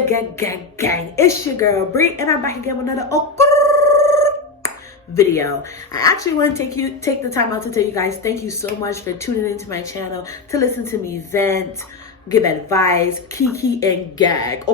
gang. It's your girl Bri, and I'm back again with another video. I actually want to take the time out to tell you guys thank you so much for tuning into my channel to listen to me vent, give advice, kiki, and gag.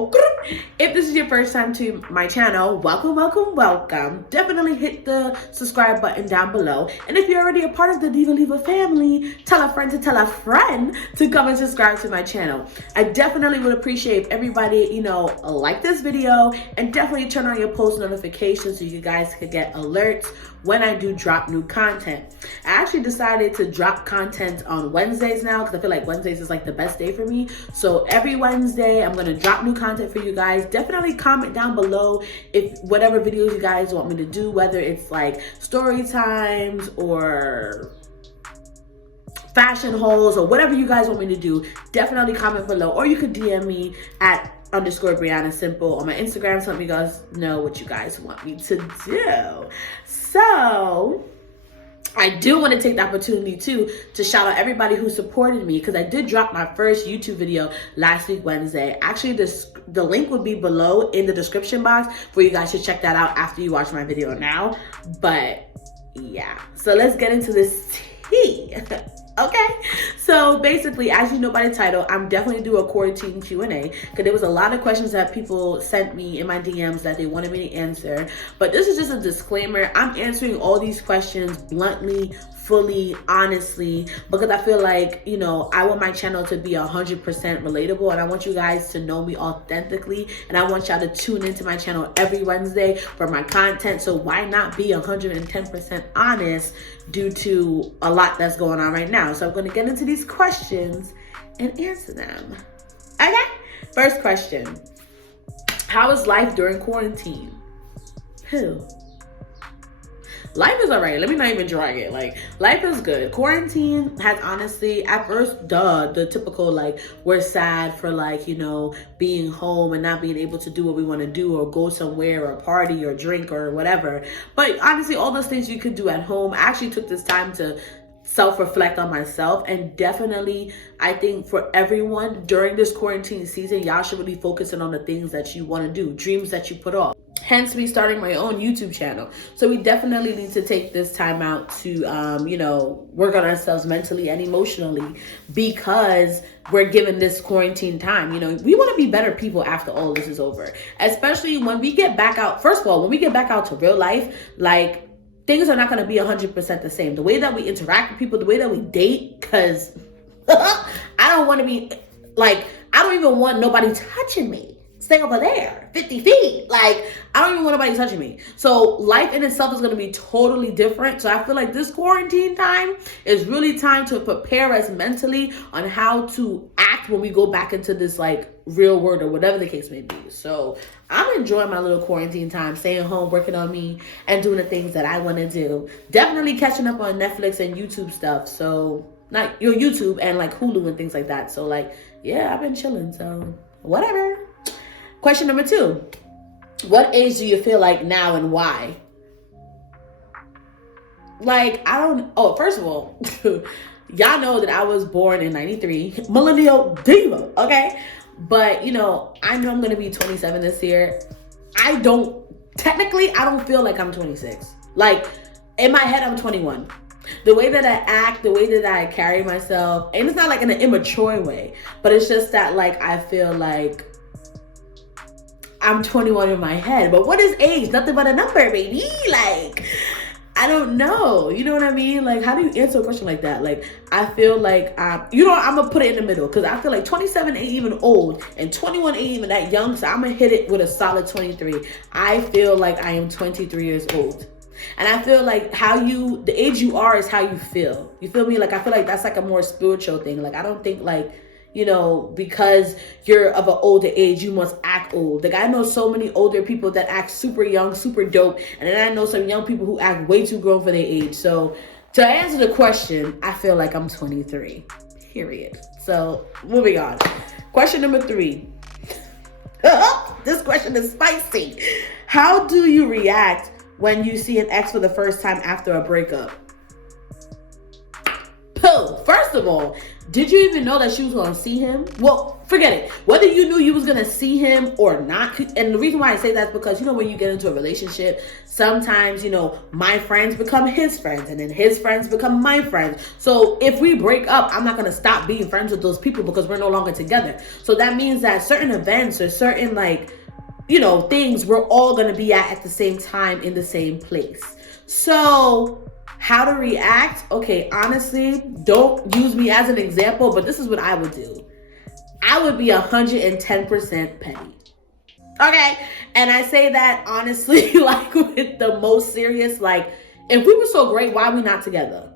If this is your first time to my channel, welcome. Definitely hit the subscribe button down below. And if you're already a part of the Diva family, tell a friend to tell a friend to come and subscribe to my channel. I definitely would appreciate if everybody, like this video and definitely turn on your post notifications so you guys could get alerts when I do drop new content. I actually decided to drop content on Wednesdays now because I feel like Wednesdays is like the best day for me. So every Wednesday, I'm gonna drop new content for you guys. Definitely comment down below if whatever videos you guys want me to do, whether it's like story times or fashion hauls or whatever you guys want me to do. Definitely comment below, or you could DM me at _Briana Simple on my Instagram so let me guys know what you guys want me to do. So I do want to take the opportunity too to shout out everybody who supported me, because I did drop my first YouTube video last week Wednesday. Actually, the link would be below in the description box for you guys to check that out after you watch my video now. But yeah, so let's get into this tea. Okay, so basically, as you know by the title, I'm definitely doing a quarantine Q&A because there was a lot of questions that people sent me in my DMs that they wanted me to answer. But this is just a disclaimer. I'm answering all these questions bluntly, fully, honestly, because I feel like, I want my channel to be 100% relatable, and I want you guys to know me authentically, and I want y'all to tune into my channel every Wednesday for my content. So why not be 110% honest due to a lot that's going on right now? So I'm going to get into these questions and answer them. Okay, first question: how is life during quarantine? Life is all right. Let me not even drag it. Life is good. Quarantine has honestly, at first, the typical, we're sad for, being home and not being able to do what we want to do or go somewhere or party or drink or whatever. But honestly, all those things you could do at home. I actually took this time to self-reflect on myself, and definitely I think for everyone during this quarantine season, y'all should really focus on the things that you want to do, dreams that you put off. Hence me starting my own YouTube channel. So we definitely need to take this time out to, work on ourselves mentally and emotionally, because we're given this quarantine time. We want to be better people after all this is over, especially when we get back out. First of all, when we get back out to real life, things are not going to be 100% the same. The way that we interact with people, the way that we date, because I don't want to be I don't even want nobody touching me. Stay over there 50 feet. I don't even want nobody touching me. So life in itself is going to be totally different. So I feel like this quarantine time is really time to prepare us mentally on how to act when we go back into this real world or whatever the case may be. So I'm enjoying my little quarantine time, staying home, working on me, and doing the things that I want to do. Definitely catching up on Netflix and YouTube stuff. So not your YouTube and Hulu and things like that. So yeah, I've been chilling. So whatever. Question number 2. What age do you feel like now and why? First of all, y'all know that I was born in 93, millennial diva, okay? But, I know I'm going to be 27 this year. I don't feel like I'm 26. In my head, I'm 21. The way that I act, the way that I carry myself, and it's not in an immature way, but it's just that I feel like I'm 21 in my head. But what is age? Nothing but a number, baby. I don't know. You know what I mean? How do you answer a question like that? I feel like, I'm going to put it in the middle, because I feel like 27 ain't even old and 21 ain't even that young. So I'm going to hit it with a solid 23. I feel like I am 23 years old. And I feel like the age you are is how you feel. You feel me? I feel like that's a more spiritual thing. I don't think because you're of an older age, you must act old. I know so many older people that act super young, super dope. And then I know some young people who act way too grown for their age. So to answer the question, I feel like I'm 23, period. So moving on. Question number 3. This question is spicy. How do you react when you see an ex for the first time after a breakup? First of all, did you even know that she was going to see him? Well, forget it. Whether you knew you was going to see him or not. And the reason why I say that is because, when you get into a relationship, sometimes, my friends become his friends and then his friends become my friends. So if we break up, I'm not going to stop being friends with those people because we're no longer together. So that means that certain events or certain things we're all going to be at the same time in the same place. So how to react? Okay, honestly, don't use me as an example, but this is what I would do. I would be 110% petty. Okay? And I say that honestly, with the most serious, if we were so great, why are we not together?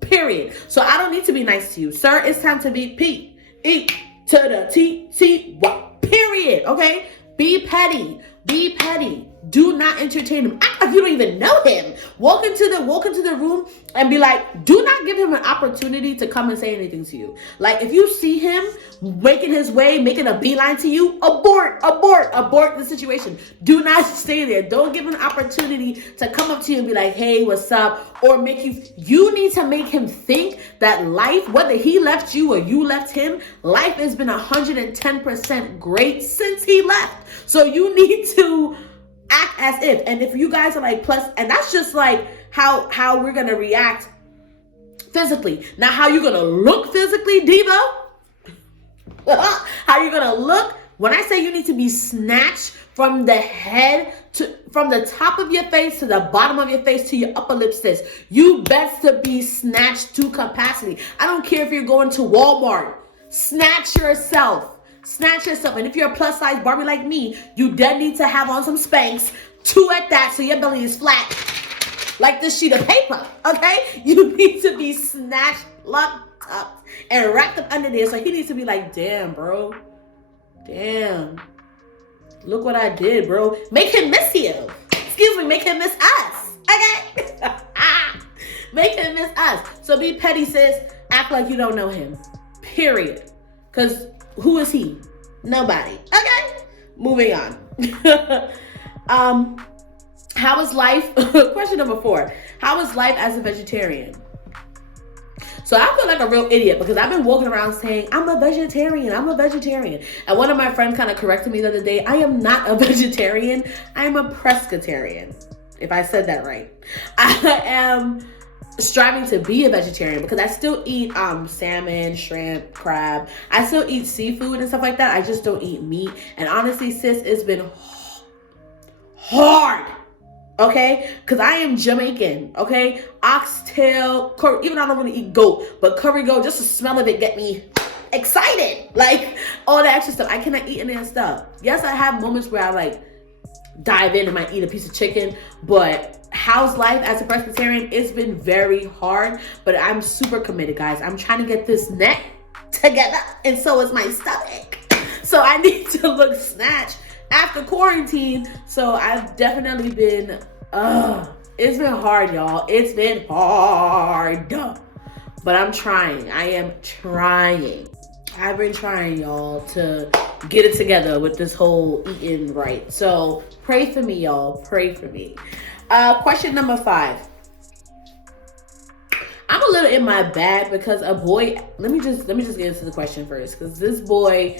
Period. So I don't need to be nice to you. Sir, it's time to be P-E to the T-T-Y. Period. Okay? Be petty. Be petty. Do not entertain him. Act like you don't even know him. Walk into the room and be like, do not give him an opportunity to come and say anything to you. If you see him making his way, making a beeline to you, abort the situation. Do not stay there. Don't give him an opportunity to come up to you and be like, hey, what's up? Or you need to make him think that life, whether he left you or you left him, life has been 110% great since he left. So you need to act as if. And if you guys are plus, and that's just how we're gonna react physically. Now, how you gonna look physically, Devo? How you gonna look? When I say you need to be snatched from the from the top of your face to the bottom of your face to your upper lip, sis, you best to be snatched to capacity. I don't care if you're going to Walmart. Snatch yourself. Snatch yourself. And if you're a plus size Barbie like me, you dead need to have on some Spanx. 2 at that, so your belly is flat like this sheet of paper. Okay? You need to be snatched, locked up, and wrapped up under there. So he needs to be like, damn, bro. Damn. Look what I did, bro. Make him miss you. Excuse me, make him miss us. Okay? Make him miss us. So be petty, sis. Act like you don't know him. Period. Because who is he? Nobody. Okay? Moving on. How is life? Question number 4. How is life as a vegetarian? So I feel like a real idiot because I've been walking around saying, I'm a vegetarian. I'm a vegetarian. And one of my friends kind of corrected me the other day. I am not a vegetarian. I am a pescatarian. If I said that right. I am striving to be a vegetarian because I still eat salmon, shrimp, crab. I still eat seafood and stuff like that. I just don't eat meat. And honestly, sis, it's been hard. Okay? Because I am Jamaican. Okay? Oxtail, curry, even though I don't really eat goat, but curry goat, just the smell of it get me excited. All that extra stuff. I cannot eat any of that stuff. Yes, I have moments where I dive in and might eat a piece of chicken, but how's life as a pescatarian? It's been very hard, but I'm super committed, guys. I'm trying to get this neck together, and so is my stomach. So I need to look snatched after quarantine. So I've definitely been, it's been hard, y'all. It's been hard, but I'm trying. I am trying. I've been trying, y'all, to get it together with this whole eating right. So pray for me, y'all. Pray for me. Question number 5. I'm a little in my bag because a boy, let me just get into the question first, because this boy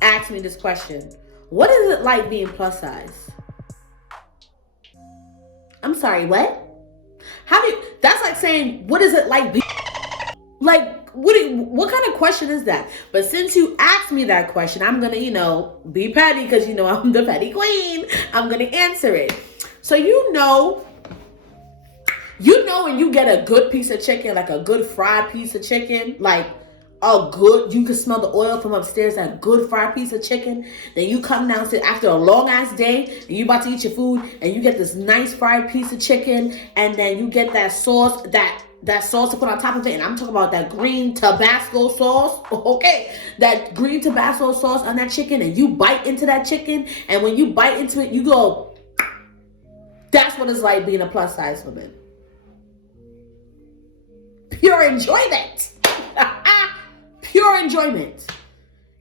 asked me this question. What is it like being plus size? I'm sorry, what? That's like saying, what is it like being, what kind of question is that? But since you asked me that question, I'm gonna, be petty because I'm the petty queen. I'm gonna answer it. So when you get a good piece of chicken, like a good fried piece of chicken, you can smell the oil from upstairs, that good fried piece of chicken. Then you come downstairs after a long ass day and you about to eat your food and you get this nice fried piece of chicken, and then you get that sauce, that sauce to put on top of it. And I'm talking about that green Tabasco sauce. Okay, that green Tabasco sauce on that chicken, and you bite into that chicken, and when you bite into it, you go, that's what it's like being a plus size woman. Pure enjoyment. Pure enjoyment.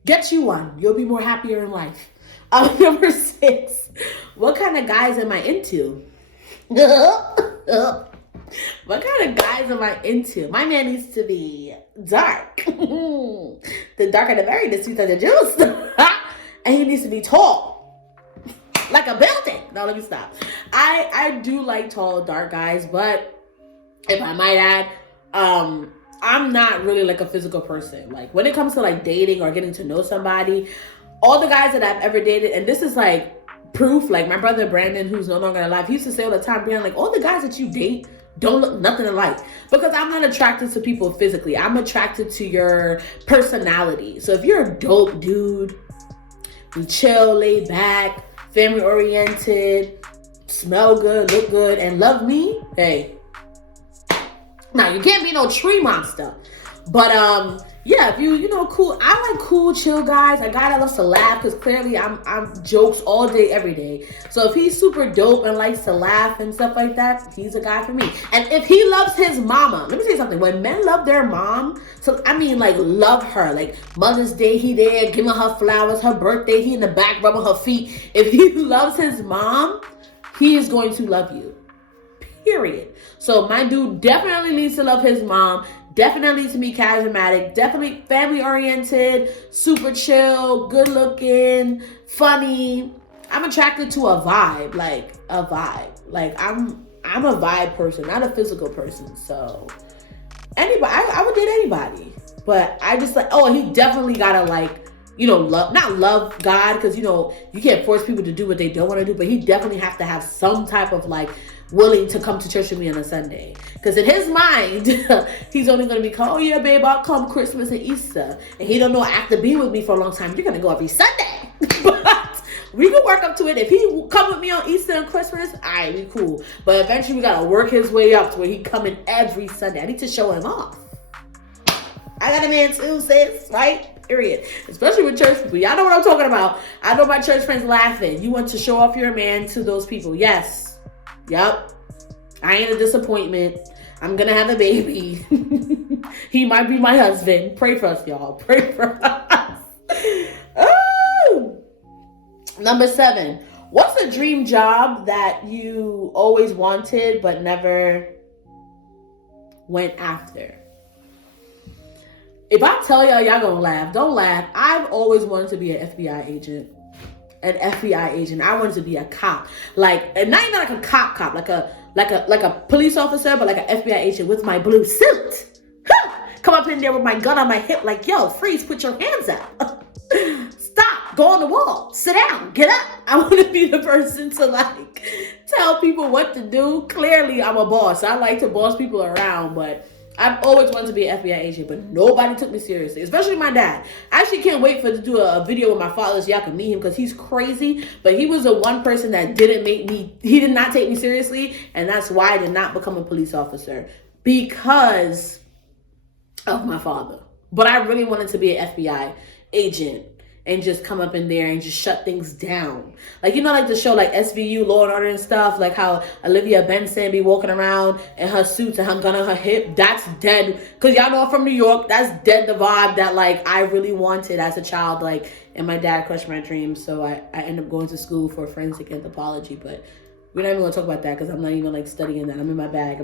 Get you one. You'll be more happier in life. Number 6. What kind of guys am I into? What kind of guys am I into? My man needs to be dark. The darker the berry, the sweeter the juice. And he needs to be tall. Like a building. No, let me stop. I do like tall, dark guys, but if I might add, I'm not really like a physical person. Like when it comes to like dating or getting to know somebody, all the guys that I've ever dated, and this is like proof, like my brother Brandon, who's no longer alive, he used to say all the time, Briana, like all the guys that you date don't look nothing alike. Because I'm not attracted to people physically. I'm attracted to your personality. So if you're a dope dude, you chill, laid back, family oriented, smell good, look good, and love me, hey. Now you can't be no tree monster. But yeah, if you know, cool. I like cool, chill guys. A guy that loves to laugh, because clearly I'm jokes all day, every day. So if he's super dope and likes to laugh and stuff like that, he's a guy for me. And if he loves his mama, let me tell you something. When men love their mom, so I mean like love her, like Mother's Day, he there giving her flowers, her birthday, he in the back rubbing her feet. If he loves his mom, he is going to love you. Period. So my dude definitely needs to love his mom. Definitely needs to be charismatic. Definitely family oriented, super chill, good looking, funny. I'm attracted to a vibe, like a vibe. Like I'm a vibe person, not a physical person. So anybody, I would date anybody. But I just like, oh, he definitely gotta like, you know, not love God, because you know you can't force people to do what they don't want to do. But he definitely has to have some type of like willing to come to church with me on a Sunday. Because in his mind, he's only going to be called, oh yeah, babe, I'll come Christmas and Easter. And he don't know after being with me for a long time, you're going to go every Sunday. But we can work up to it. If he come with me on Easter and Christmas, all right, we cool. But eventually we got to work his way up to where he coming every Sunday. I need to show him off. I got a man too, sis, right? Period. Especially with church people. Y'all know what I'm talking about. I know my church friends laughing. You want to show off your man to those people. Yes. Yep. I ain't a disappointment. I'm gonna have a baby. He might be my husband. Pray for us, y'all. Pray for us. Oh! Number 7. What's a dream job that you always wanted but never went after? If I tell y'all gonna laugh, don't laugh. I've always wanted to be an FBI agent. An FBI agent. I wanted to be a cop, like, and not even like a cop, like a police officer, but like an FBI agent with my blue suit. Come up in there with my gun on my hip, like, yo, freeze, put your hands up. Stop, go on the wall, sit down, get up. I want to be the person to like tell people what to do. Clearly, I'm a boss. I like to boss people around, but I've always wanted to be an FBI agent, but nobody took me seriously, especially my dad. I actually can't wait to do a video with my father so y'all can meet him, because he's crazy, but he was the one person that he did not take me seriously, and that's why I did not become a police officer, because of my father. But I really wanted to be an FBI agent and just come up in there and just shut things down. Like, you know, like the show like SVU, Law and Order and stuff, like how Olivia Benson be walking around in her suits and her gun on her hip. That's dead. Because y'all know I'm from New York. That's dead the vibe that like I really wanted as a child. Like, and my dad crushed my dreams. So I ended up going to school for forensic anthropology. But we're not even going to talk about that because I'm not even like studying that. I'm in my bag.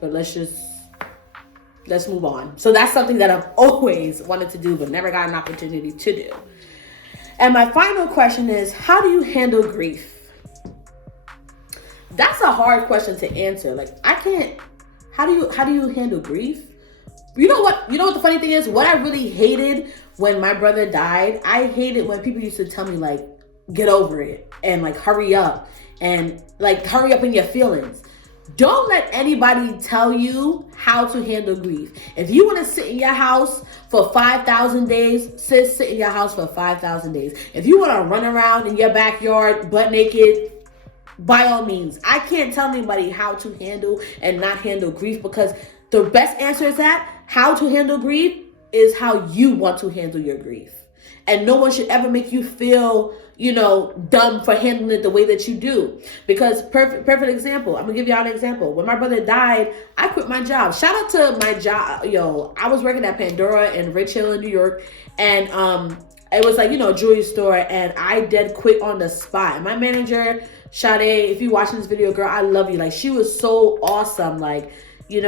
But let's move on. So that's something that I've always wanted to do, but never got an opportunity to do. And my final question is, how do you handle grief? That's a hard question to answer. Like, how do you handle grief? You know what the funny thing is? What I really hated when my brother died, I hated when people used to tell me like, get over it and like, hurry up and like, hurry up in your feelings. Don't let anybody tell you how to handle grief. If you want to sit in your house for 5,000 days, sit in your house for 5,000 days. If you want to run around in your backyard butt naked, by all means. I can't tell anybody how to handle and not handle grief, because the best answer is that how to handle grief is how you want to handle your grief. And no one should ever make you feel, dumb for handling it the way that you do. Because perfect example. I'm gonna give y'all an example. When my brother died, I quit my job. Shout out to my job. I was working at Pandora in Rich Hill in New York, and it was like, a jewelry store, and I did quit on the spot. And my manager, Sade, if you watching this video, girl, I love you. Like, she was so awesome. Like, you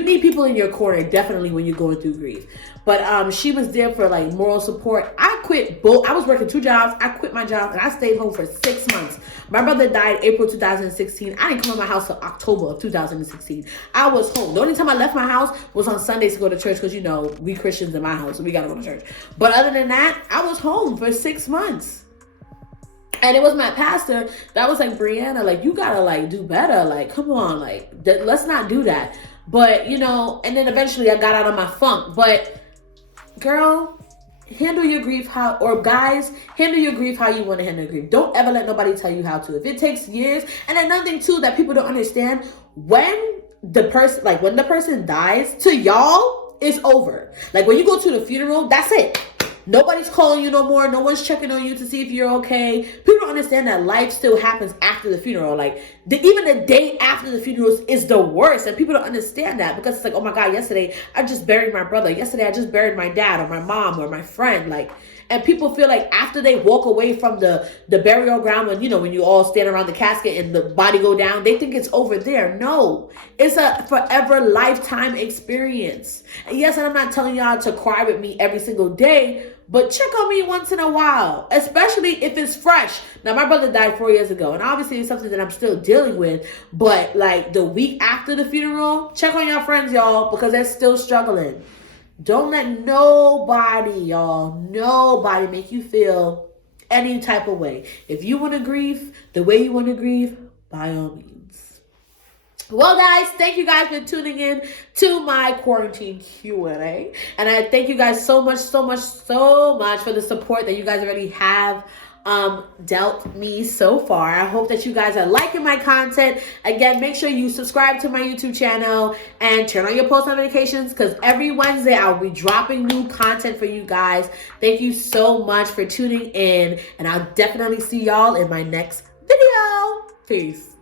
need people in your corner, definitely, when you're going through grief. But she was there for like moral support. I quit both. I was working 2 jobs. I quit my job and I stayed home for 6 months. My brother died April 2016. I didn't come to my house till October of 2016. I was home. The only time I left my house was on Sundays to go to church because, we Christians in my house, so we got to go to church. But other than that, I was home for 6 months. And it was my pastor that was like, Briana, like, you gotta like do better. Like, come on, like, let's not do that. But, and then eventually I got out of my funk. But girl, handle your grief guys, handle your grief how you want to handle grief. Don't ever let nobody tell you how to. If it takes years, and another thing too that people don't understand, when the person dies, to y'all, it's over. Like, when you go to the funeral, that's it. Nobody's calling you no more. No one's checking on you to see if you're okay. People don't understand that life still happens after the funeral. Like, even the day after the funeral is the worst. And people don't understand that because it's like, oh my God, yesterday I just buried my brother. Yesterday I just buried my dad or my mom or my friend. Like, and people feel like after they walk away from the burial ground, when you all stand around the casket and the body go down, they think it's over there. No, it's a forever lifetime experience. And yes, and I'm not telling y'all to cry with me every single day, but check on me once in a while, especially if it's fresh. Now, my brother died 4 years ago, and obviously it's something that I'm still dealing with, but like the week after the funeral, check on your friends, y'all, because they're still struggling. Don't let nobody make you feel any type of way. If you want to grieve the way you want to grieve, by all means. Well, guys, thank you guys for tuning in to my quarantine Q&A. And I thank you guys so much for the support that you guys already have dealt me so far. I hope that you guys are liking my content. Again, make sure you subscribe to my YouTube channel and turn on your post notifications because every Wednesday I'll be dropping new content for you guys. Thank you so much for tuning in, and I'll definitely see y'all in my next video. Peace.